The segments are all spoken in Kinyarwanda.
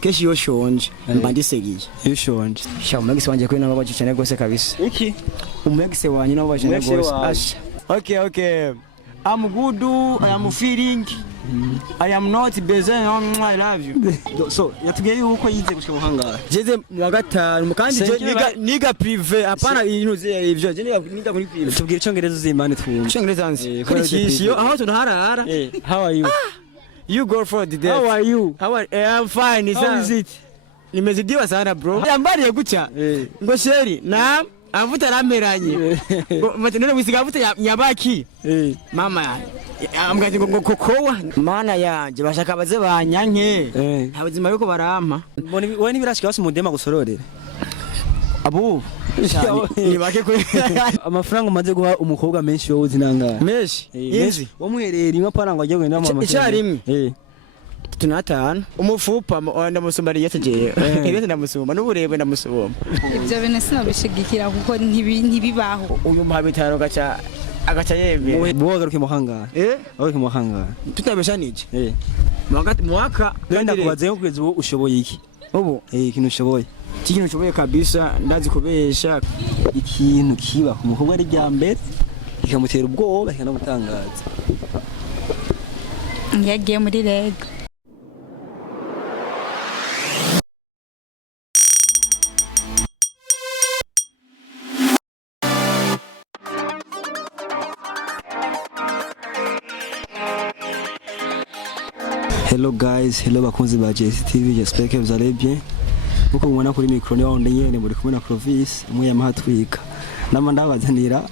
Keshi iyo shonje mba ndiseriye. Iyo shonje. Sha umugise wanje ko nabo baje cyane gose kabisa. Iki? Umugise wanje nabo baje cyane gose. Asha. Okay. I'm good, I am feeling. I am not busy, I love you. So, yatubwiye yuko yize gushika buhangara. Jeze mu wa gatanu kandi niga privé apana ibintu ivyo je niga muri privé. Tubwire icyongereza uzimane twumva. Icyongereza nzi. Kishiyo aho tunaharara. How are you? You go for the day. How are you? I'm fine. How is it? Nimezidiwa sana bro. Yambariye guca. Ngo sheri na Amavuta rameranye. Matenene wisiga amavuta nyabaki. Mama ambwaje ngo kokowa. Mana yanje bashaka baze banyanke. Abuzima yuko barampa. Wowe nibirashika basi mudema gusororera. Abu ni bake ko amafaranga umaze guha umukobwa menshi wowe uzinangara. Menshi. Yezi. Wamuhereye rimwe paranga agiye kwenda mu mama. Icyarimwe. Tunatana umufupa ndamusumba yatejeye ibyo ndamusumba n'uburebwe ndamusumba ibyo bene sinabishigikira kuko ntibibaho uyu mpabitaro agaca yembe bwogaruke muhangara agaruke muhangara tutabeshanije mwaka wenda kubaze yo kugeza ubu ushoboye iki ubu ikintu ushoboye ikintu ushoboye kabisa ndazi kubesha ikintu kiba ku mukobwa ari ryambere ikamutera ubwoba ikanamutangaza yagiye muri reg. Hello guys, hello bakunzi ba JSTV, j'espère que vous allez bien. Uko mubona kuri micro ni wonde nyene muri kumwe na Clovis, umwe yamahatwika. Nama ndabazanira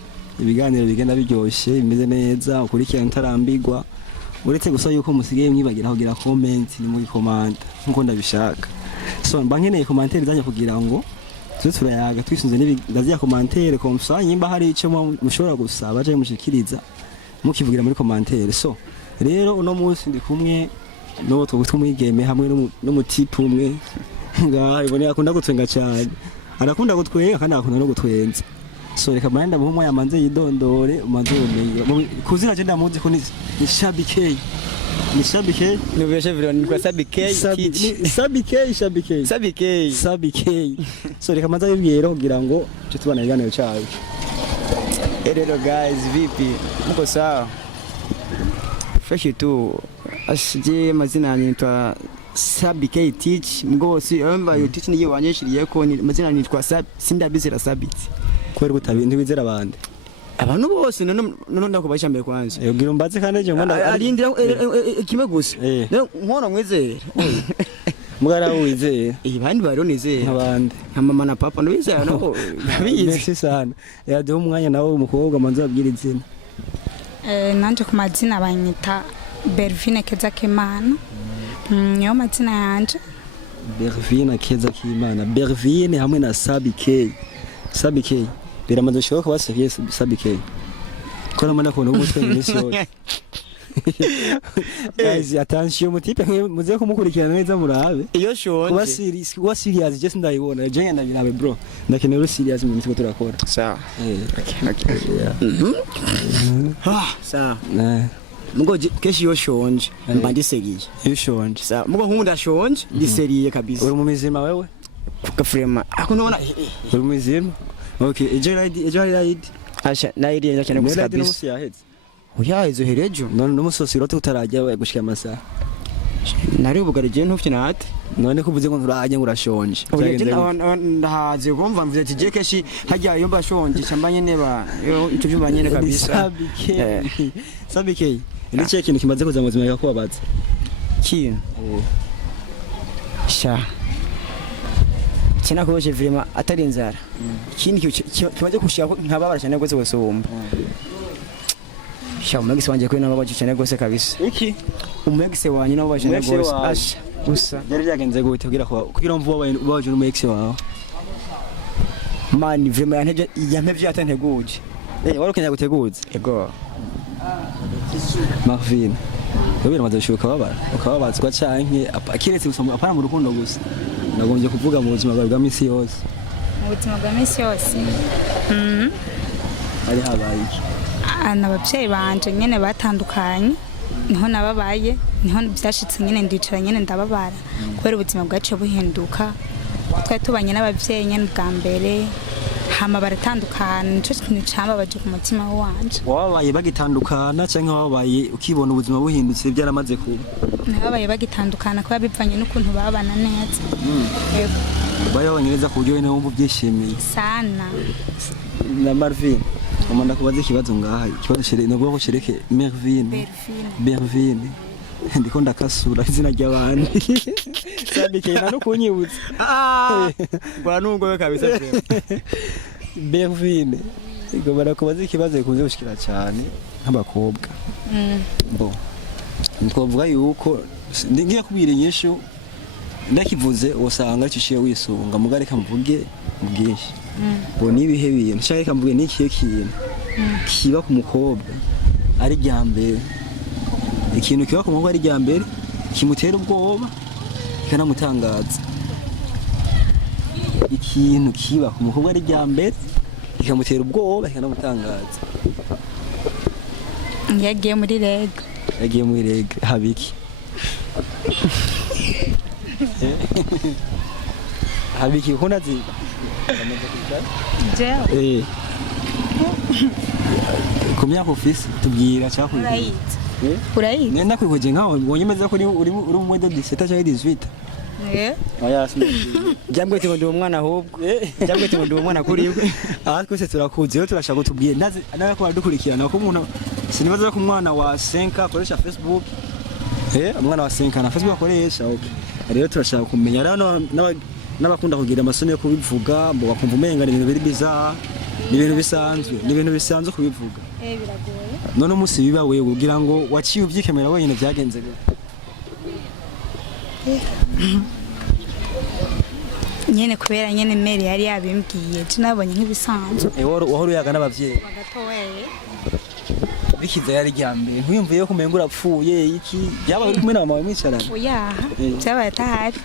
ibiganiro bigenda biryoshe, bimeze neza, ukurikirana ntarambirwa. Uretse gusa yuko musigaye mwibagira kugira comment ni muri comment nkuko ndabishaka. So mba nkeneye commentaire zanje kugira ngo tuze turayaga twisunze n'ibigazya commentaire komsa nyimba hari ico mushobora gusaba je mushikiriza mukivugira muri commentaire. So rero uno munsi ndi kumwe no twumwigeme hamwe n'umutipe umwe nga ibone akunda gutwenga cyane arakunda gutwenga kandi akunda no gutwenza. So reka manda muhumwe yamanze yidondore umanze umenye kuzina je ndamuzi ko ni Shabike ni Shabike no beshe vile ni kwa Shabike Shabike. So reka manza yibwira kugira ngo cyo tubana iganiro cyawe. Hello guys, vipi mko sawa? Fresh tu asije mazina yanitwa Shabike teach mgosi amba yo teach niye wanyeshiriye ko ni mazina yanitwa Sindabizira Sabiti kweri gutabindi bizera abandi abantu bose none ndakubasha mbere kwanza ubwira umbaze kandi je ngona arindira kimwe gusa nkono mwizera mugara wizera bandi baronizera abandi nka mama na papa ndabizera no bizi sana yaduha umwanya nawe umukobwa manzo abwira izina nanje ku mazina banyita Bervine Kezakimana. Niyo mazina yanje. Bervine Kezakimana. Bervine hamwe na Sabike. Biramaze shoka basiye Sabike. Kora mana ko n'umutwe n'isi yose. Guys, attention mutipe muze kumukurikirana neza murabe. Iyo shonje. Kuba serious just ndayibona. Je ndabirabe bro. Ndakenera serious mu mitwe turakora. Sawa. Okay. Sawa. Mugo keshi yo shonje mba ndiseriye. Iyo shonje. Sawa. Mugo nkunda shonje ndiseriye kabisa. Uri mu mizima wewe? Kafrema. Akunona uri mu mizima? Okay, ejo ride. Asha naidi cyane gusa kabisa. Oya izo herejo. None n'umusosi rote utarajya gushika amasaha. Nari ubugarije ntufite nate. None kuvuze ngo nturajye ngurashonje. Ndahaze kumva mvuze ati je keshi hajya yo bashonje cyambanye neba icyo byumanye kabisa. Sabike. Ni cyo kintu kimaze kuza mu buzima bwa kubabaza. Kintu. Sha. Kina koje vrema atari inzara. Ikindi kimaze kushaka nkababara cyane gose gusumba. Sha umugise wanje ko nabo baje cyane gose kabisa. Iki? Umugise wanje nabo baje cyane gose. Asha. Gusa byari byagenze gute kugira ngo ubaje n'umugise wawe. Man vrema yampevye atanteguje. Warukenya guteguza. Ego. Marvin. Wewe uramaze gushuka ukababazwa canke akiretse gusoma apana mu rukundo gusa. Nagombye kuvuga mu buzima bwa misi yose. Mu buzima bwa misi yose. Ari habaye iki? Ababyeyi banje nyene batandukanye niho nababaye niho byashitse nyene ndicara nyene ndababara kubera ubuzima bwacu buhinduka twari tubanye n'abavyeyi nyene bwa mbere hama baratandukana nico kintu cambabaje ku mutima wanje. Wababaye bagitandukana cyangwa wababaye ukibona ubuzima buhindutse byaramaze kuba? Nababaye bagitandukana kuba bivanye n'ukuntu babana neza. Yego. Babanye neza ku buryo wumva byishimiye sana. Na Marvin umanda kubaza ikibazo ngaha ikibazo chere no bwo cereke Mervin ndiko ndakasura izina ry'abandi sabike nano kunyibutsa kwa nungo we kabisa Mervin ego barakubaza ikibazo gikunze gushikira cyane nk'abakobwa bo twavuga yuko ngiye kubira inyishu ndakivuze usanga cishiye wisunga mugare kamvuge ubwinshi bo nibihe bintu nshaka kamvuge n'ikiye kintu kiba ku mukobwa ari ryambere ikintu kiba ku mukobwa ari ryambere kimutera ubwoba kanamutangaza ikintu kiba ku mukobwa ari ryambere kikamutera ubwoba kanamutangaza yagiye muri reg habiki habiki ko nazi kumya ko office tubwira cyakuri urayi nenda kwikoje nkaho ubonye meza ko uri mu mwedo 17 cyangwa 18 oya jamwe ngo ndi umwana ahubwo jamwe ngo ndi umwana kuri we twese turakuze yo turashaka kutubwira nawe ko badukurikirana ko umuntu sinibaza ko umwana wa 5 akoresha Facebook umwana wa 5 na Facebook akoresha rero turashaka kumenya rero n'abakunda kugira amasoni yo kubivuga ngo bakumva umenga ibintu biri bizarre ibintu bisanzwe kubivuga biragoye none umunsi biba wewe kugira ngo waciye ubyikemera wenyine byagenze gute nyene kubera nyene Mary yari yabimbwiye tunabonye nk'ibisanzwe wahora yaga n'abavyeyi bagatoye bikiza yari ryambere ntuyumviye ko umenga urapfuye iki byaba uri kumwe na mama mwicarana oya byabaye atahari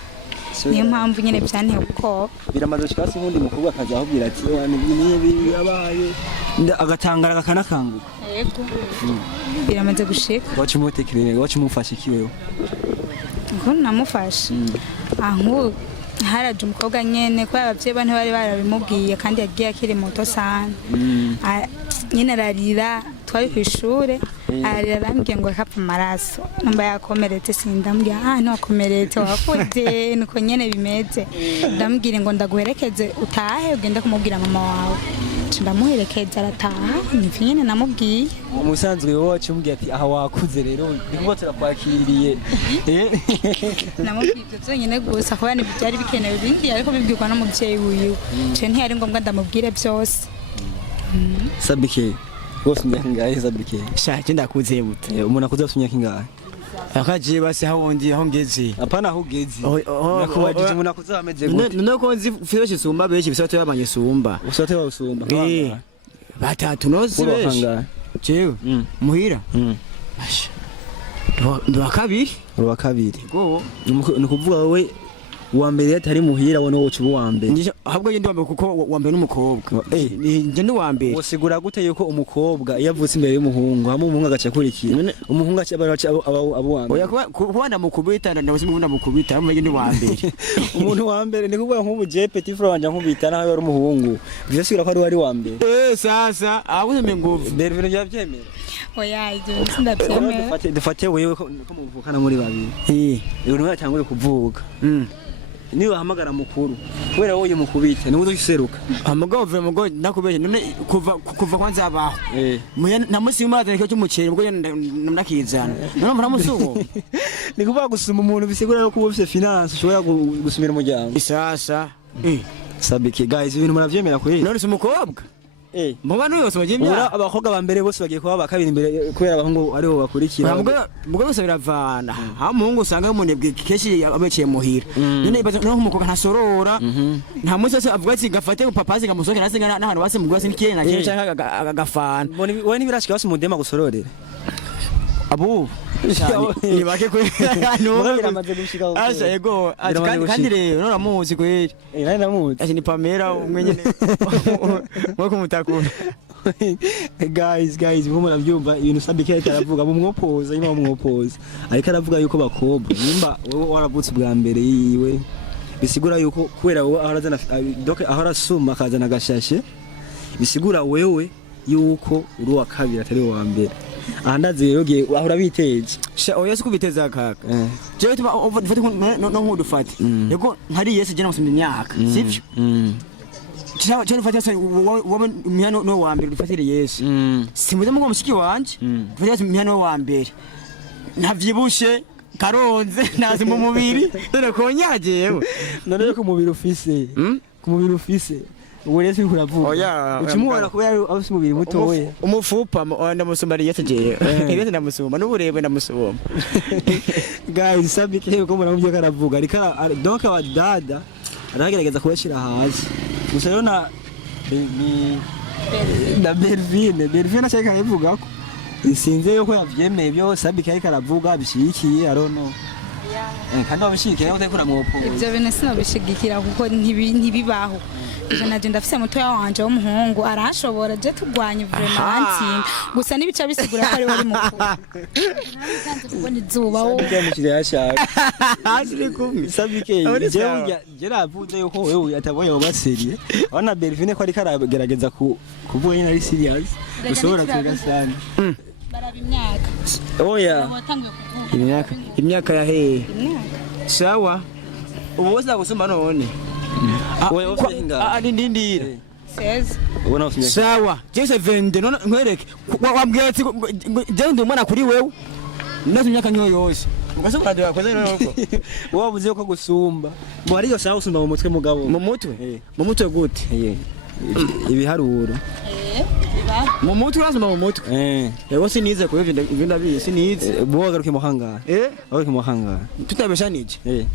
niyo mpamvu nyene byanteye ubwoba biramaze cyasi nkundi mukobwa akaza ahubwira ati nibi yabaye agatangara akanakanguka yego biramaze gushika wacu mutekerere wacu mufashe kiwewe ngo namufashe aho haraje umukobwa nyene ko abavyeyi bane bari barabimubwiye kandi yagiye akiri muto sana nyene ararira twari kw'ishure ararira arambwiye ngo akapfa amaraso namba yakomeretse sindambwiye ntiwakomeretse wakuze niko nyene bimeze ndambwire ngo ndaguherekeze utahe ugende kumubwira mama wawe ndamuherekeza arataha nivyo nyene namubwiye umusanzwe wowe wacumbwiye ati aha wakuze rero ndikuba turakwakiriye namubwiye ivyo vyonyene gusa kuba ntivyari bikenewe ibindi ariko bibwirwa n'umuvyeyi wiwe ce ntiyari ngombwa ndamubwire vyose Sabike bose nyakingahe Sabike shake ndakuze bute umuntu akuze afite kingahe akaje basi aho ngeze apana aho ugeze nakubajije umuntu akuze ameze gute none ko nzi ufite isumba benshi bisate babanye isumba usate wa usumba batatu nozi benshi jewe muhira ndo kabiri go nukuvuga wowe uwa mbere atari muhira wono wocu uwa mbere ahubwo ndi wambe kuko uwa mbere n'umukobwa nje ndi wa mbere wosigura gute yuko umukobwa yavutse imbere y'umuhungu hamwe umuhungu agaca kurikira umuhungu aca abo wa mbere oya kubana mukubita ndabose mubona mukubita mu ndi wa mbere umuntu wa mbere ni kuvuga nk'ubu je petit frère wanje nkubita naho yari umuhungu byose ko ari wa mbere sasa abuze menguvu mbere ibintu byavyemera oya ibyo sindabyemera dufate wewe ko muvukana muri babiri ibintu byatangure kuvuga niwe hamagara mukuru kubera wowe mukubita niwe uzoseruka amugabo vuye mugo nakubeshe none kuva kwanza abaho namusi umaze cyo cy'umuceri mugo ndakizana none muramusuko nikuvuga gusuma umuntu bisigura ko ubufite finance ushobora gusumira umuryango isasa Sabike guys ibintu muravyemera kuri none umukobwa mubano yose bagiye myaka abakobwa ba mbere bose bagiye kuba bakabiri imbere kubera abahungu ariho bakurikira mugo bose biravana ha muhungu usanga umunebwe keshi abeciye muhira none ibaza no umukobwa ntasorora nta munsi wese avuga ati gafate papa zinga musoke nasenga n'ahantu base mugo base nikiye nakiye cyangwa agafana wowe nibirashika base mudema gusororera abu ni bake kwe biramaze gushika asha yego kandi rero noramuzi kweli nari namuzi ati ni Pamela umwe nyene mwe kumutakura guys mwe murabyumva ibintu Sabike aravuga mu mwopoza nyuma mu mwopoza ariko aravuga yuko bakobwa nimba wowe waravutse bwa mbere yiwe bisigura yuko kwera wowe aharazana donc aharasuma akazana agashashe bisigura wewe yuko uri wa kabiri atari wa mbere ahandaze yoge ahora biteje oya sikubiteza kaka je tuma ufate no nkudufate yego nkari Yesu je namusumye imyaka sivyo Chawa ufate sasa wowe mihano no wa mbere ufatire Yesu simuze mu mushiki wanje ufate mihano wa mbere ntavyibushe karonze nazi mu mubiri none konyajewe none ko mubiri ufise ku mubiri ufise ubu rero uri kuravuga oya ukimubona kuba afite umubiri mutoya umufupa ndamusumba Yesu je Yesu ndamusumba n'uburebwe ndamusumba guys Sabike ko muramubye karavuga ariko donc abadada aragerageza kubashira hasi gusa rero na Bervine ashaka kuvuga ko sinze yuko yavyemeye byo Sabike ariko aravuga bishikiye arono kandi abishikiye utari kuramwopo ibyo bintu sinabishigikira kuko ntibibaho naje ndafise mutoya wanje w'umuhungu arashobora je tugwanye vraiment antinga gusa nibica bisigura ko ari wari mukuru kandi kubona izuba wo cyamukire yashaka ashire kumwe Sabike je ravuze yuko wewe ataboye ubaseriye abana Bervine ko ari karagerageza kuvuga nyine ari serious ushobora tugasana baraba imyaka oya imyaka ya hehe sawa ubu wose agusumba none ndindire sawa jese vende none nkwereke wambwetse je ndi umwana kuri wewe nazo imyaka nyo yose ugasubira ndi wakoze nuko wabuze ko gusumba ngo ari yo sawa usumba mu mutwe mugabo mu mutwe gute ibiharuro mu mutwe urasumba mu mutwe yego sinize ko ibyo ndabizi sinize bwogaruke muhanga agaruke muhanga tutabesha nije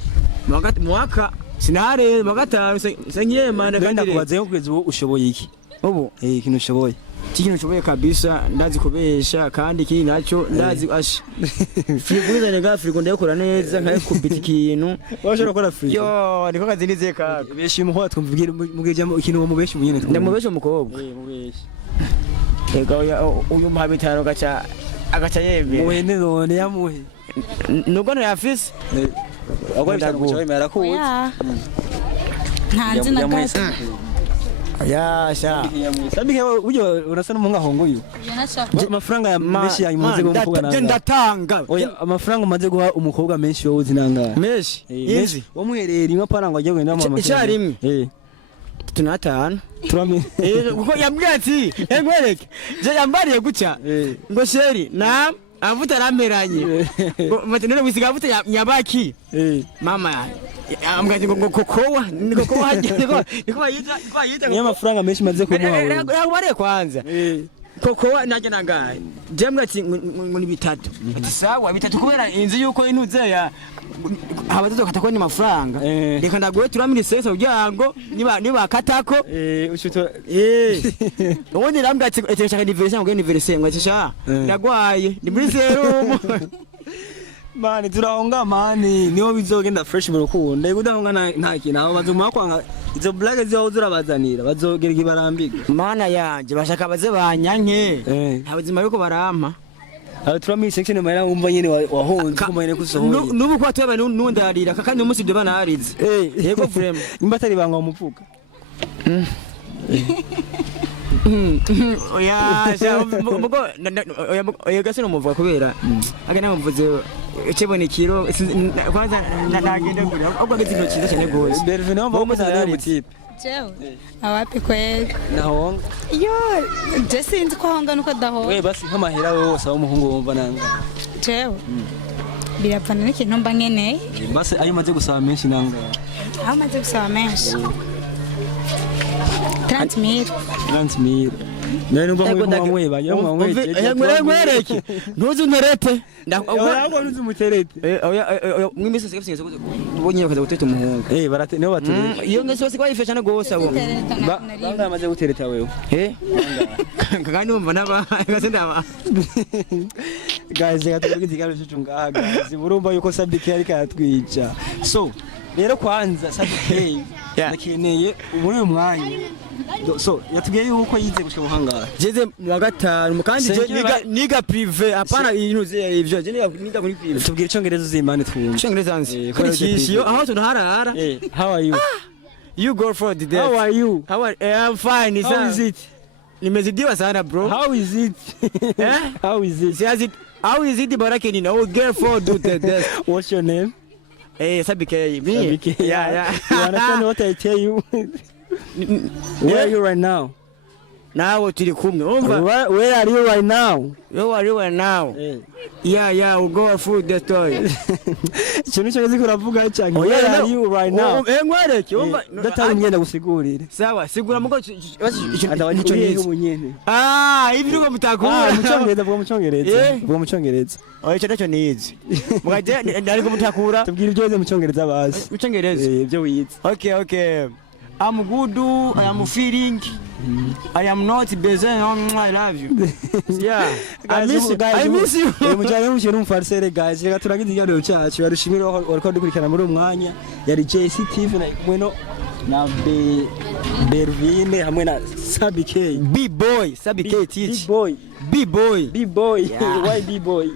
mwaka sinare magataro sengiye mana kandi kubaze yo kugeza ubu ushoboye iki ubu ikintu ushoboye ikintu ushoboye kabisa ndazi kubesha kandi kindi naco ndazi asha frigo nega frigo ndayikora neza nkaye kubita ikintu washobora gukora frigo yo niko kazi nize kaka beshi muho twumvira mugije ikintu wo mubeshi munyene ndamubesha umukobwa mubeshi ega uyu muhabitaro agaca yemera muhene none yamuhe nuko yafise agwa bitaguye merakuye ntanzi na gato yasha Sabike ujyo urasa n'umuhungu uyu amafaranga ya menshi yayimuze guvuga nanga ndatanga oya amafaranga umaze guha umukobwa menshi wowe uzinanga menshi yezi wo muherera imwe parangwa ajye gwenda mu icari imwe tunatana turame kuko yambwati nkwereke je yambariye guca ngo sheri na Amavuta arameranye none wisiga amavuta nyabaki mama amgaje ngo kokowa niko yita niyo amafaranga menshi maze kumuha yabare kwanza kokowa naje nangaye jemwe ati ngo ni bitatu ati sawa bitatu kubera inzi yuko inuze ya habazo katakoni amafaranga reka ndagoye turamira sesa kugirango niba katako ushuto ubundi rambwa ati eteshaka anniversaire ngo anniversaire ngo etesha ndagwaye ni muri serum mani turahonga mani niho bizogenda fresh mu rukundo udahonga nta kintu aho bazuma kwanga izo blague ziho zurabazanira bazogera ibarambika mana yanje bashaka baze banyanke abazima yuko barampa aho turamira section mahera umva nyene wahonze kumanyene kusohoye nubu kwa twaba nundarira kandi umunsi byo banarize yego frame imbatari banga umufuka oya mugo oya gasino muvuga kubera agana mvuze cebone kiro kwanza nagenda gura ahubwo gizino cyiza cyane gose Bervine wumva muzana mutipe jewe awapi kweli nahonga yo je sinzi ko honga nuko dahonga we basi nk'amahera we wose umuhungu wumva nanga jewe birapfana n'ikintu mba nkeneye basi ayo maze gusaba menshi nanga aho maze gusaba menshi 30,000 none numva mweba yo nkwereke ntuzi nterete ndakubwo ntuzi muterete oya mwimisi sekese ubonye bakaza guteta umuhungu barate niho baterete iyo ngese wose kwayifesha no gose abo banga amaze gutereta wewe kandi umva naba ngase ndaba guys gatubwira igikaro cyo ngaha guys urumva yuko Sabike ari katwica so rero kwanza sadukeye nakeneye muri uyu mwanya so yatubwiye yuko yize gushika buhangara jeze mu wa gatanu kandi niga prive apana ibintu ivyo niga muri prive tubwire icongereza uzimane twumva icongereza nzi kwishiyo aho tunaharara how are you you go for the day how are you I'm fine how is it nimezidiwa sana bro how is it how is it how is it baraka nini oh girl for do the day what's your name Sabike me yeah you understand what I tell you where are you right now nawe turi kumwe umva where are you right now yeah we'll go for the toy ikintu cyose kuravuga cyane where are you right now ngwareke umva datari ngenda gusigurira sawa sigura mugo adawa nico nizo munyene ibi rugo mutakura bwo mucongereza ico naco nizi mugaje ariko mutakura tubwira ibyo wize mucongereza basi mucongereza ibyo wize okay I'm good, I am feeling, I am not busy, I love you. Yeah, I miss you. Mujanye mukino umfarsere guys, reka turagize igano cyacu, yarushimira wariko dukurikirana muri umwanya, yari JCTV na mweno na Bervine hamwe na Sabike. B-boy, Sabike teach. B-boy. Yeah. Why B-boy?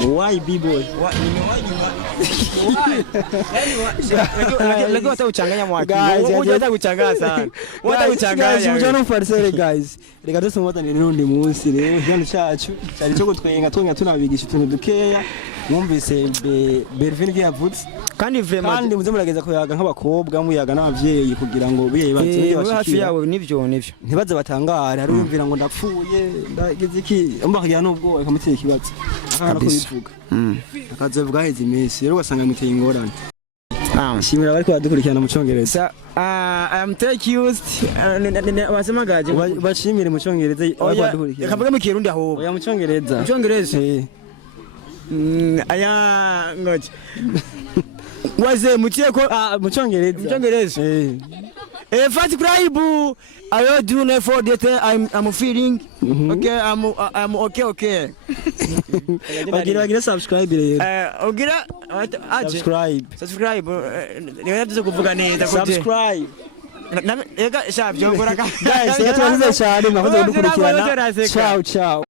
Why B-boy? Lego utachanganya mwaki. Unataka kuchanganya sana. Unataka kuchanganya. Mujana umfarsere guys. Reka dusomotane n'undi munsi rero igano cyacu cyari cyo gutwenga tunabigisha utuntu dukeya. Mwumvise Bervine yavutse kandi muze murageza kuyaga nk'abakobwa muyaga n'abavyeyi kugira ngo biye baze hafi yawe nivyo ntibaze batangara hari umvira ngo ndapfuye ndagize iki ambagira n'ubwo akamutera ikibazo akana ko bivuga akazovuga heze iminsi rero ugasanga muteye ingorane shimira bari kwadukurikirana mu Congereza I am take used wasema gaje bashimire mu Congereza badukurikirana kavuga mu Kirundi aho oya mu Congereza aya ngoje waze mutiye ko mu Congereza subscribe I will do no for that I'm feeling okay I'm okay bagira subscribe rero ogira subscribe ngiye kuvuga neza subscribe ega shavyo ngora guys yatwanze cyane mwakoze gukurikirana ciao